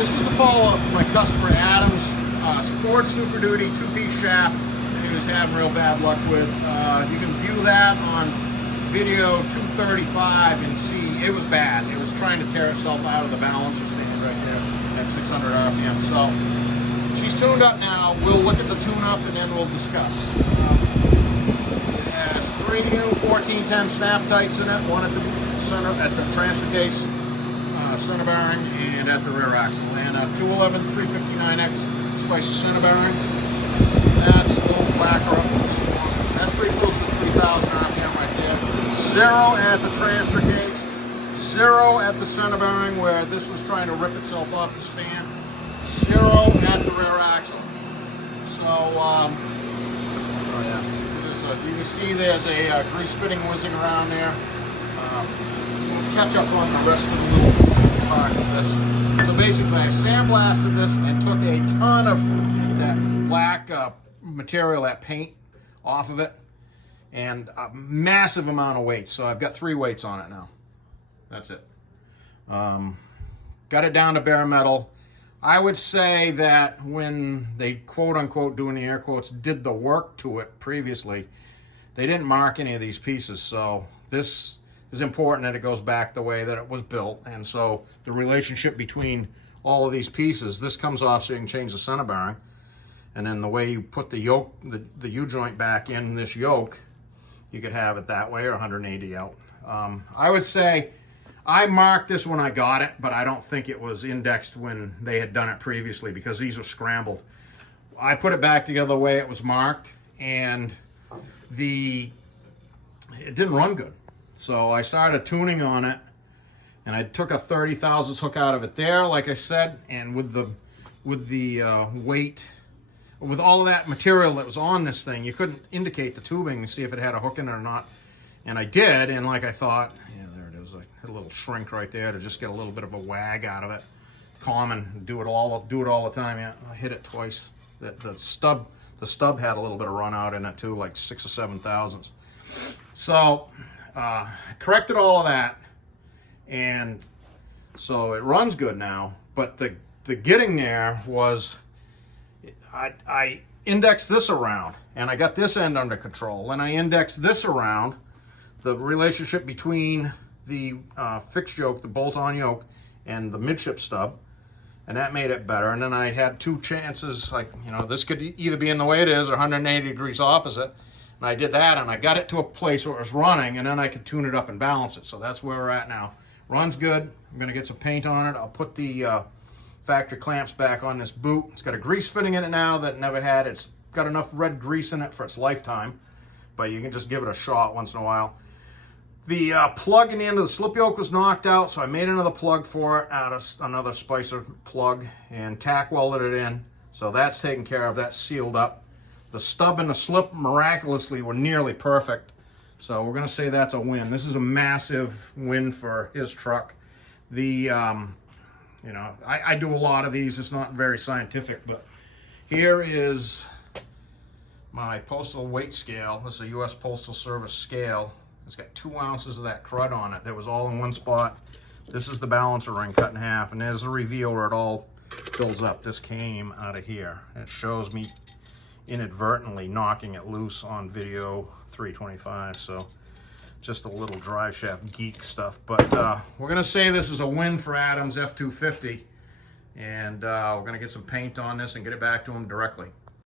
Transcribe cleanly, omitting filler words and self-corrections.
This is a follow-up from my customer Adam's Ford Super Duty 2-piece shaft that he was having real bad luck with. You can view that on video 235 and see it was bad. It was trying to tear itself out of the balancer stand right there at 600 RPM. So she's tuned up now. We'll look at the tune-up and then we'll discuss. It has 3 new 1410 snap tights in it, one at the center, at the transfer case center bearing, and at the rear axle, and a 211 359X Spicer center bearing. That's a little whacker up. That's pretty close to 3,000 RPM right there. 0 at the transfer case, 0 at the center bearing where this was trying to rip itself off the stand, 0 at the rear axle. So, you can see there's a grease fitting whizzing around there. We'll catch up on the rest of the little pieces and parts of this. So basically, I sandblasted this and took a ton of that black material, that paint, off of it, and a massive amount of weights. So I've got 3 weights on it now. That's it. Got it down to bare metal. I would say that when they quote unquote, doing the air quotes, did the work to it previously, they didn't mark any of these pieces. So this is important that it goes back the way that it was built. And so the relationship between all of these pieces, this comes off so you can change the center bearing. And then the way you put the yoke, the U-joint back in this yoke, you could have it that way or 180 out. I would say I marked this when I got it, but I don't think it was indexed when they had done it previously because these were scrambled. I put it back together the way it was marked, and it didn't run good. So I started tuning on it, and I took a 30 thousandths hook out of it there, like I said, and with the weight, with all of that material that was on this thing, you couldn't indicate the tubing to see if it had a hook in it or not. And I did, and like I thought, yeah, there it is. I hit a little shrink right there to just get a little bit of a wag out of it. Common, do it all the time. Yeah, I hit it twice. The stub had a little bit of run out in it too, like 6 or 7 thousandths. So corrected all of that, and so it runs good now. But the getting there was, I indexed this around, and I got this end under control, and I indexed this around, the relationship between the fixed yoke, the bolt-on yoke, and the midship stub, and that made it better. And then I had 2 chances, like, you know, this could either be in the way it is or 180 degrees opposite. And I did that, and I got it to a place where it was running, and then I could tune it up and balance it. So that's where we're at now. Runs good. I'm gonna get some paint on it. I'll put the factory clamps back on this boot. It's got a grease fitting in it now that it never had. It's got enough red grease in it for its lifetime, but you can just give it a shot once in a while. The plug in the end of the slip yoke was knocked out, so I made another plug for it out of another Spicer plug and tack welded it in. So that's taken care of. That's sealed up. The stub and the slip miraculously were nearly perfect. So we're gonna say that's a win. This is a massive win for his truck. You know, I do a lot of these. It's not very scientific, but here is my postal weight scale. This is a U.S. Postal Service scale. It's got 2 ounces of that crud on it that was all in one spot. This is the balancer ring cut in half, and there's a reveal where it all builds up. This came out of here. It shows me inadvertently knocking it loose on video 325. So just a little drive shaft geek stuff. But we're gonna say this is a win for Adam's F250, and we're gonna get some paint on this and get it back to him directly.